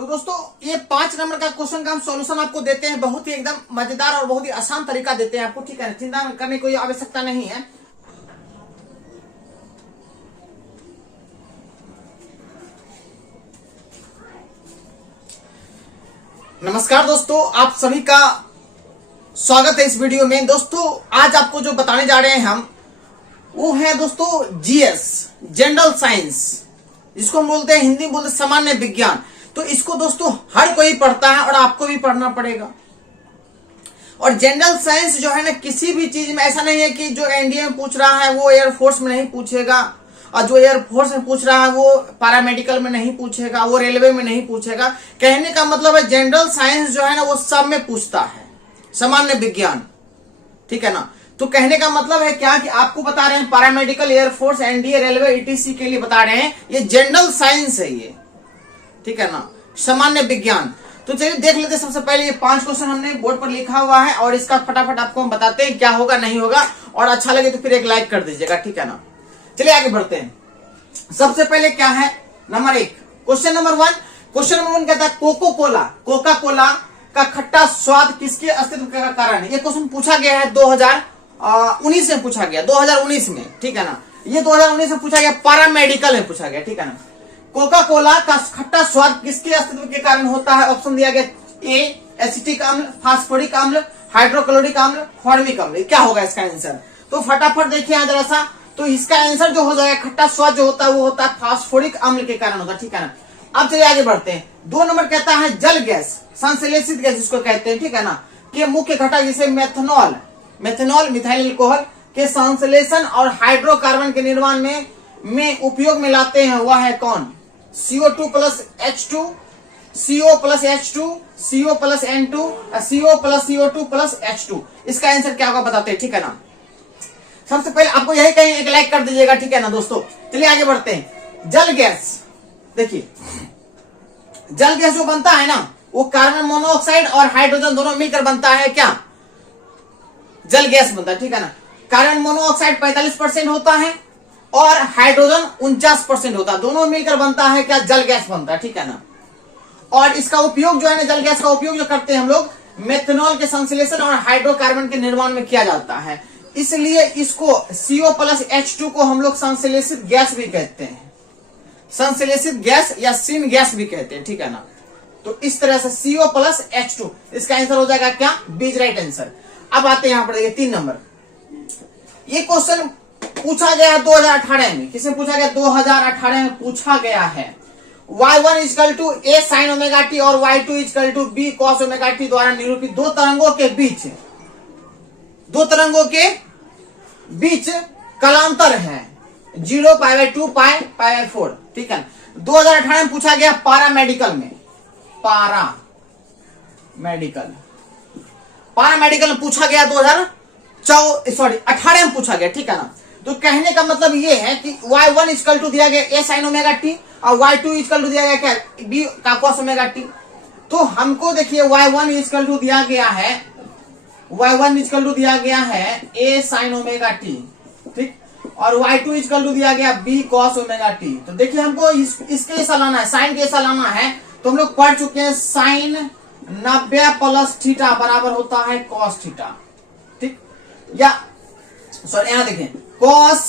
तो दोस्तों ये 5 नंबर का क्वेश्चन का हम सॉल्यूशन आपको देते हैं, बहुत ही एकदम मजेदार और बहुत ही आसान तरीका देते हैं आपको, ठीक है। चिंता करने की कोई आवश्यकता नहीं है। नमस्कार दोस्तों, आप सभी का स्वागत है इस वीडियो में। दोस्तों आज आपको जो बताने जा रहे हैं हम वो है दोस्तों जीएस, जनरल साइंस, जिसको हम बोलते हैं हिंदी में बोलते सामान्य विज्ञान। तो इसको दोस्तों हर कोई पढ़ता है और आपको भी पढ़ना पड़ेगा। और जनरल साइंस जो है ना, किसी भी चीज में ऐसा नहीं है कि जो एनडीए में पूछ रहा है वो एयरफोर्स में नहीं पूछेगा, और जो एयरफोर्स में पूछ रहा है वो पैरामेडिकल में नहीं पूछेगा, वो रेलवे में नहीं पूछेगा। कहने का मतलब है जनरल साइंस जो है ना वो सब में पूछता है, सामान्य विज्ञान, ठीक है ना। तो कहने का मतलब है क्या कि आपको बता रहे हैं paramedical, air force, NDA, railway, etc के लिए बता रहे हैं, ये जनरल साइंस है ये, ठीक है ना, सामान्य विज्ञान। तो चलिए देख लेते हैं। सबसे पहले ये 5 क्वेश्चन हमने बोर्ड पर लिखा हुआ है और इसका फटाफट आपको हम बताते हैं क्या होगा नहीं होगा, और अच्छा लगे तो फिर एक लाइक कर दीजिएगा, ठीक है ना। चलिए आगे बढ़ते हैं। सबसे पहले क्या है, number 1, question number 1। Question number 1 कहता है कोका कोला का खट्टा स्वाद किसके अस्तित्व का कारण है। ये क्वेश्चन पूछा गया है 2019 में पूछा गया, 2019 में, ठीक है ना। ये 2019 में पूछा गया, पैरामेडिकल में पूछा गया, ठीक है ना। कोका कोला का खट्टा स्वाद किसके अस्तित्व के कारण होता है। ऑप्शन दिया गया, ए एसिटिक अम्ल, फास्फोरिक अम्ल, हाइड्रोक्लोरिक अम्ल, फॉर्मिक अम्ल। क्या होगा इसका आंसर। तो फटाफट देखिए यहाँ जरा सा, तो इसका आंसर जो हो जाएगा, खट्टा स्वाद जो होता है वो होता है फास्फोरिक अम्ल के कारण होता है, ठीक है ना। अब चलिए आगे बढ़ते हैं। 2 नंबर कहता है जल गैस, संश्लेषित गैस जिसको कहते हैं, ठीक है ना, के मुख्य घटक जिसे मेथनॉल, मिथाइल अल्कोहल के संश्लेषण और हाइड्रोकार्बन के निर्माण में उपयोग में लाते हैं, वह है कौन। CO2 plus H2, CO plus H2, CO plus N2, CO plus CO2 plus H2। इसका आंसर क्या होगा बताते हैं, ठीक है ना। सबसे पहले आपको यही कहीं एक लाइक कर दीजिएगा, ठीक है ना दोस्तों। चलिए आगे बढ़ते हैं। जल गैस, देखिए जल गैस जो बनता है ना वो कार्बन मोनोऑक्साइड और हाइड्रोजन दोनों मिलकर बनता है, क्या जल गैस बनता है, ठीक है ना। कार्बन मोनोऑक्साइड 45% होता है और हाइड्रोजन 49% होता है, दोनों मिलकर बनता है क्या, जल गैस बनता है, ठीक है ना। और इसका उपयोग जो है ना, जल गैस का उपयोग जो करते हैं हम लोग मेथनॉल के संश्लेषण और हाइड्रोकार्बन के निर्माण में किया जाता है, इसलिए इसको CO प्लस H2 को हम लोग संश्लेषित गैस भी कहते हैं, संश्लेषित गैस या सिन गैस भी कहते हैं, ठीक है ना। तो इस तरह से CO प्लस H2, इसका आंसर हो जाएगा क्या, बी, राइट आंसर। अब आते हैं यहां पर देखिए 3 नंबर। ये क्वेश्चन पूछा गया है 2018 में, किसमें पूछा गया, 2018 में पूछा गया है। y1 equal to a sin omega t और y2 equal to b cos omega t द्वारा निरूपित दो तरंगों के बीच कलांतर है 0 π/2 π/4, ठीक है। 2018 में पूछा गया पैरामेडिकल में, पैरामेडिकल में पूछा गया 2018 में पूछा गया, ठीक है ना। तो कहने का मतलब ये है कि y1 इक्वल टू दिया गया a sin ओमेगा टी और y2 इक्वल टू दिया गया क्या, b का cos ओमेगा टी। तो हमको देखिए y1 इक्वल टू दिया गया है a sin ओमेगा टी, ठीक, और y2 इक्वल टू दिया गया b cos ओमेगा टी। तो देखिए हमको इसके ऐसा लाना है, साइन के ऐसा लाना है। तो हम लोग पढ़ चुके हैं साइन 90 प्लस थीटा बराबर होता है cos थीटा, ठीक, या सॉरी यहां देखिए cos,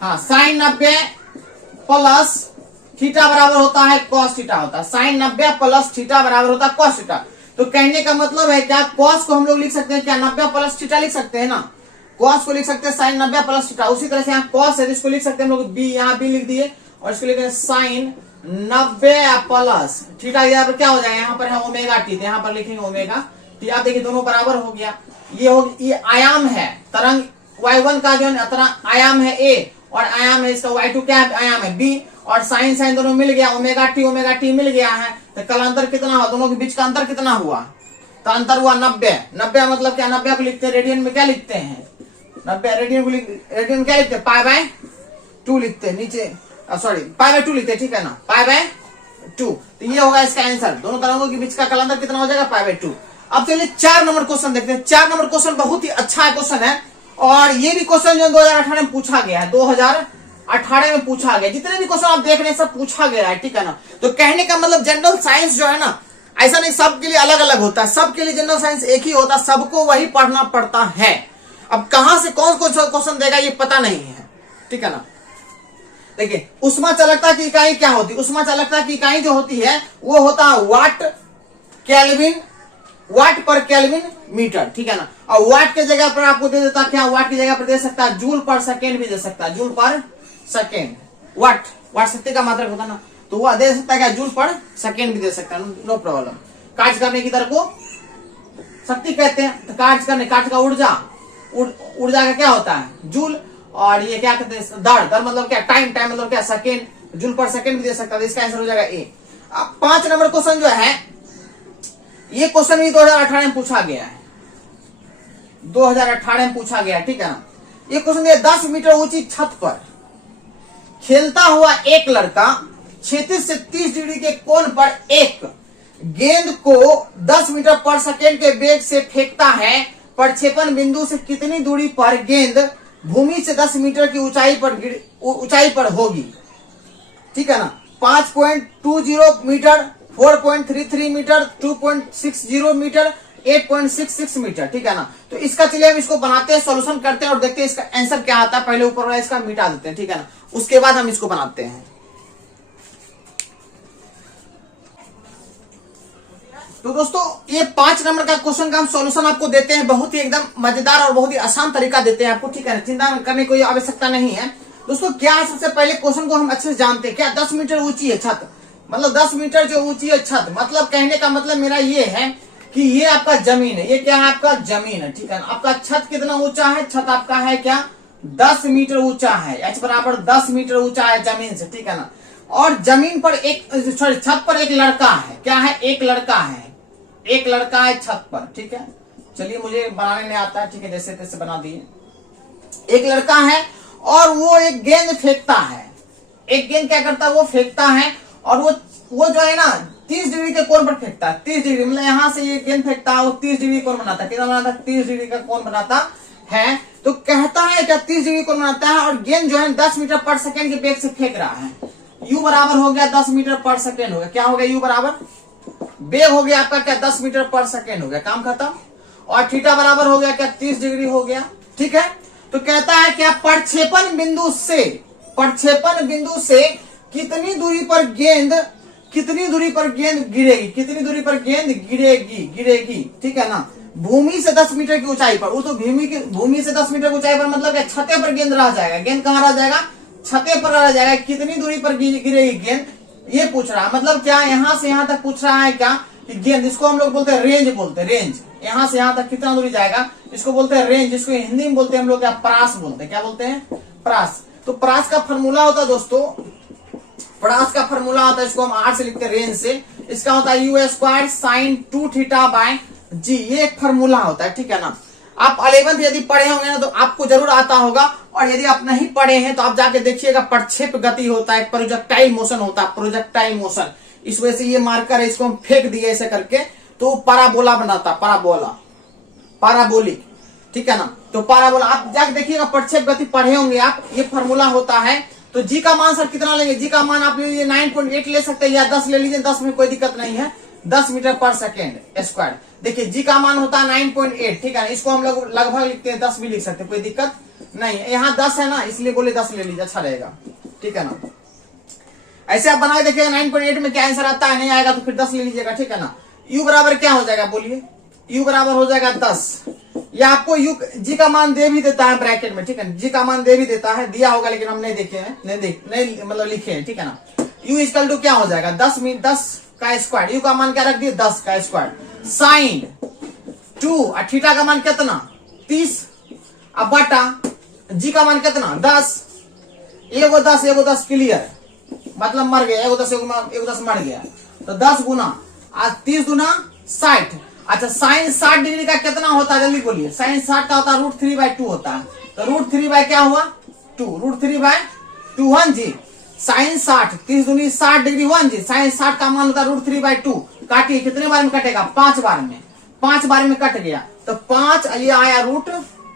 हाँ साइन 90 प्लस थीटा बराबर होता है cos थीटा होता है, साइन 90 प्लस थीटा बराबर होता है cos थीटा। तो कहने का मतलब है क्या, cos को हम लोग लिख सकते हैं क्या, 90 प्लस थीटा लिख सकते हैं ना, cos को लिख सकते हैं साइन 90 प्लस थीटा। उसी तरह से यहाँ cos है, इसको लिख सकते हैं हम लोग b, यहाँ b लिख दिए, और इसको लिख साइन 90 प्लस थीटा, यहाँ पर क्या हो जाएगा, यहाँ पर है ओमेगा टी, यहाँ पर लिखेंगे ओमेगा टी। आप देखिए दोनों बराबर हो गया। ये आयाम है तरंग, y1 का जो तरंग आयाम है a और आयाम है इसका y2 क्या है, आयाम है b, और साइन दोनों मिल गया, ओमेगा टी मिल गया है। तो कल अंतर कितना हुआ, दोनों के बीच का अंतर कितना हुआ, तो अंतर हुआ 90 मतलब क्या, 90 को लिखते हैं रेडियन में, क्या लिखते हैं 90 रेडियन में क्या लिखते हैं, π/2 लिखते हैं, नीचे सॉरी π/2 लिखते हैं, ठीक है ना, π/2। तो ये होगा इसका आंसर, दोनों तरंगों के बीच का कल अंतर कितना हो जाएगा, π/2। अब चलिए 4 नंबर क्वेश्चन देखते हैं। 4 नंबर क्वेश्चन बहुत ही अच्छा क्वेश्चन है, और ये भी क्वेश्चन जो 2018 में पूछा गया है, 2018 में पूछा गया। जितने भी क्वेश्चन आप देख रहे हैं सब पूछा गया है, ठीक है ना। तो कहने का मतलब जनरल साइंस जो है ना, ऐसा नहीं सबके लिए अलग अलग होता है, सबके लिए जनरल साइंस एक ही होता है, सबको वही पढ़ना पड़ता है। अब कहां से कौन कौन सा क्वेश्चन देगा ये पता नहीं है, ठीक है ना। देखिए उष्मा चालकता की इकाई क्या होती है? उष्मा चालकता की इकाई जो होती है वो होता है वाट पर केल्विन मीटर, ठीक है ना। और वाट के जगह पर आपको दे देता क्या? वाट की जगह पर दे सकता है जूल पर सेकेंड भी दे सकता है, जूल पर सेकेंड। वाट शक्ति का मात्रक होता है ना, तो वह दे सकता है क्या? जूल पर सेकेंड भी दे सकता है, नो प्रॉब्लम। कार्य करने की दर को शक्ति कहते हैं। तो कार्य का ऊर्जा का क्या होता है? जूल। और ये क्या कहते हैं? दर मतलब क्या? टाइम मतलब क्या? सेकेंड। जूल पर सेकेंड भी दे सकता है, इसका आंसर हो जाएगा ए। अब 5 नंबर क्वेश्चन जो है, ये क्वेश्चन भी 2018 में पूछा गया है, 2018 में पूछा गया, ठीक है ना। ये क्वेश्चन है 10 मीटर ऊंची छत पर खेलता हुआ एक लड़का 36 से 30 डिग्री के कोण पर एक गेंद को 10 मीटर पर सेकेंड के वेग से फेंकता है। प्रक्षेपण बिंदु से कितनी दूरी पर गेंद भूमि से 10 मीटर की ऊंचाई पर होगी, ठीक है ना। 5.20 मीटर, 4.33 मीटर, 2.60 मीटर, 8.66 मीटर, ठीक है ना। तो इसका चलिए हम इसको बनाते हैं, सॉल्यूशन करते हैं और देखते हैं इसका आंसर क्या आता है। पहले ऊपर वाला इसका मिटा देते हैं, ठीक है ना, उसके बाद हम इसको बनाते हैं। तो दोस्तों ये 5 नंबर का क्वेश्चन का हम सॉल्यूशन आपको देते हैं, बहुत ही एकदम मजेदार और बहुत ही आसान तरीका देते हैं आपको, ठीक है ना। चिंता करने की कोई आवश्यकता नहीं है दोस्तों। क्या है? सबसे पहले क्वेश्चन को हम अच्छे से जानते हैं। क्या 10 मीटर ऊंची है छत, मतलब 10 मीटर जो ऊंची है छत, मतलब कहने का मतलब मेरा ये है कि ये आपका जमीन है। ये क्या है? आपका जमीन है, ठीक है ना। आपका छत कितना ऊंचा है? छत आपका है क्या? 10 मीटर ऊंचा है, h बराबर 10 मीटर ऊंचा है जमीन से, ठीक है ना। और जमीन पर छत पर एक लड़का है, क्या है? एक लड़का है छत पर, ठीक है। चलिए मुझे बनाने नहीं आता है, ठीक है, जैसे तैसे बना दिए। एक लड़का है और वो एक गेंद फेंकता है। एक गेंद क्या करता है? वो फेंकता है और वो जो है ना 30 डिग्री के कोण पर फेंकता है। 30 डिग्री मतलब यहां से ये गेंद फेंकता है, वो 30 डिग्री कोण बनाता है। कितना बनाता है? 30 डिग्री का कोण बनाता है। तो कहता है क्या 30 डिग्री कोण बनाता है और गेंद जो है 10 मीटर पर सेकेंड के वेग से फेंक रहा है। यू बराबर हो गया 10 मीटर पर सेकेंड हो गया। क्या हो गया? यू बराबर वेग हो गया आपका क्या? 10 मीटर पर सेकेंड हो गया, काम खत्म। और थीटा बराबर हो गया क्या? 30 डिग्री हो गया, ठीक है। तो कहता है क्या? प्रक्षेपण बिंदु से कितनी दूरी पर गेंद गिरेगी, ठीक है ना। भूमि से 10 मीटर की ऊंचाई पर। वो तो भूमि से 10 मीटर की ऊंचाई पर मतलब क्या? छते पर गेंद रह जाएगा। गेंद कहाँ रह जाएगा? छते पर रह जाएगा। कितनी दूरी पर गिरेगी गेंद, ये पूछ रहा है। मतलब क्या यहां से यहां तक पूछ रहा है क्या कि गेंद, इसको हम लोग बोलते हैं रेंज, रेंज। यहां से यहां तक कितना दूरी जाएगा, इसको बोलते हैं रेंज। इसको हिंदी में बोलते हैं हम लोग क्या? प्रास बोलते हैं। क्या बोलते हैं? प्रास। तो प्रास का फॉर्मूला होता है दोस्तों, प्रास का फॉर्मूला होता है, इसको हम आर से लिखते हैं रेंज से। इसका होता है U square sine 2 theta by G. ये एक फॉर्मूला होता है, ठीक है ना। आप 11th यदि पढ़े होंगे ना तो आपको जरूर आता होगा, और यदि आप नहीं पढ़े हैं तो आप जाके देखिएगा। प्रक्षेप गति होता है, प्रोजेक्टाइल मोशन होता है, प्रोजेक्टाइल मोशन। इस वजह से ये मार्कर है, इसको हम फेंक दिए ऐसे करके तो पैराबोला बनाता, पैराबोलिक, ठीक है ना। तो पैराबोला आप जाके देखिएगा, प्रक्षेप गति पढ़े होंगे आप। ये फॉर्मूला होता है। तो जी का मान सर कितना लेंगे? जी का मान आप 9.8 ले सकते हैं या 10 ले लीजिए, 10 में कोई दिक्कत नहीं है। 10 मीटर पर सेकेंड स्क्वायर। देखिए जी का मान होता है 9.8, ठीक है ना। इसको हम लोग लगभग लिखते हैं, 10 भी लिख सकते हैं, कोई दिक्कत नहीं है। यहाँ 10 है ना, इसलिए बोले 10 ले लीजिए, अच्छा रहेगा, ठीक है ना। ऐसे आप बना के देखिएगा 9.8 में क्या आंसर आता है, नहीं आएगा तो फिर 10 ले लीजिएगा, ठीक है ना। यू बराबर क्या हो जाएगा बोलिए? यू बराबर हो जाएगा 10। या आपको यू जी का मान दे भी देता है ब्रैकेट में, ठीक है। जी का मान दे भी देता है, दिया होगा लेकिन हम नहीं देखे हैं, नहीं मतलब लिखे हैं, ठीक है ना। यू इक्वल टू क्या हो जाएगा? 10 का स्क्वायर। यू का मान क्या रख दिए? 10 का स्क्वायर साइन 2 और थीटा का मान कितना? 30। अब बटा जी का मान कितना? 10। एगो 10 क्लियर, मतलब मर गया। एगो 10 मर गया। तो 10 गुना 30 गुना 60। अच्छा साइन 60 डिग्री का कितना होता है जल्दी बोलिए? साइन 60 का होता है √3/2 होता है। तो √3 बाय क्या हुआ? 2। √3/2 1 जी। साइन 60 30 दूनी 60 डिग्री 1 जी। साइन 60 का मान होता है √3/2। काटिए, कितने बार में कटेगा? 5 बार में। 5 बार में कट गया तो 5, ये आया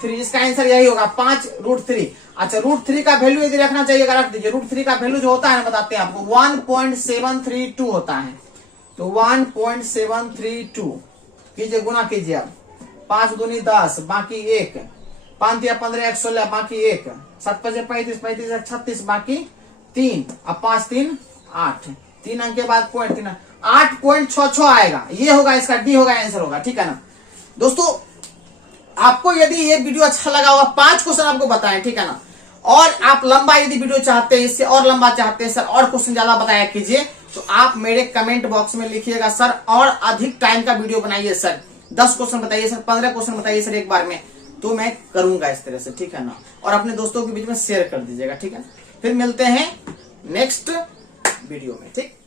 3, इसका आंसर यही होगा 5√3। अच्छा, √3 का वैल्यू यदि रखना चाहिए, रख दीजिए। √3 का वैल्यू जो होता है ना, बताते हैं आपको, 1.732 होता है। तो 1.732 कीजिए, गुना कीजिए। अब 5 दूनी 10, बाकी 1, 5 दिया 15, 1 16, बाकी 1, 7 5 35, 35 36, बाकी 3, अब 5 3 8, 3 अंक के बाद पॉइंट 3, 8.66 आएगा। ये होगा इसका, डी होगा आंसर होगा। ठीक है ना दोस्तों, आपको यदि ये वीडियो अच्छा लगा होगा, 5 क्वेश्चन आपको बताएं, ठीक है ना, और आप लंबा यदि वीडियो चाहते हैं, इससे और लंबा चाहते हैं सर, और क्वेश्चन ज्यादा बताया कीजिए, तो आप मेरे कमेंट बॉक्स में लिखिएगा सर, और अधिक टाइम का वीडियो बनाइए सर, 10 क्वेश्चन बताइए सर, 15 क्वेश्चन बताइए सर एक बार में, तो मैं करूंगा इस तरह से। ठीक है ना, और अपने दोस्तों के बीच में शेयर कर दीजिएगा। ठीक है, फिर मिलते हैं नेक्स्ट वीडियो में। ठीक।